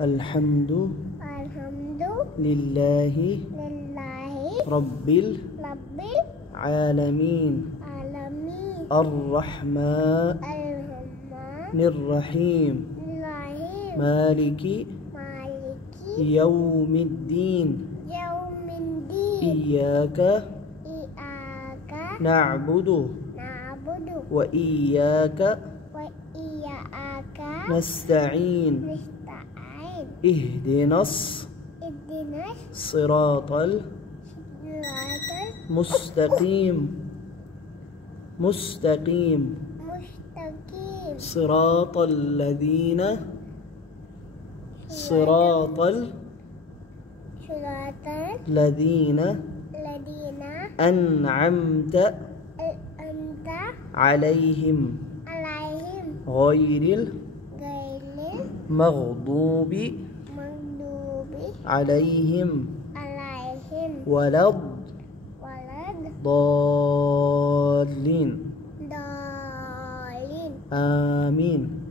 الحمد لله رب العالمين الرحمن الرحيم مالك يوم الدين إياك نعبد وإياك نستعين اهدنا الصراط المستقيم صراط الذين أنعمت عليهم غير المغضوب عليهم ولا الضالين آمين.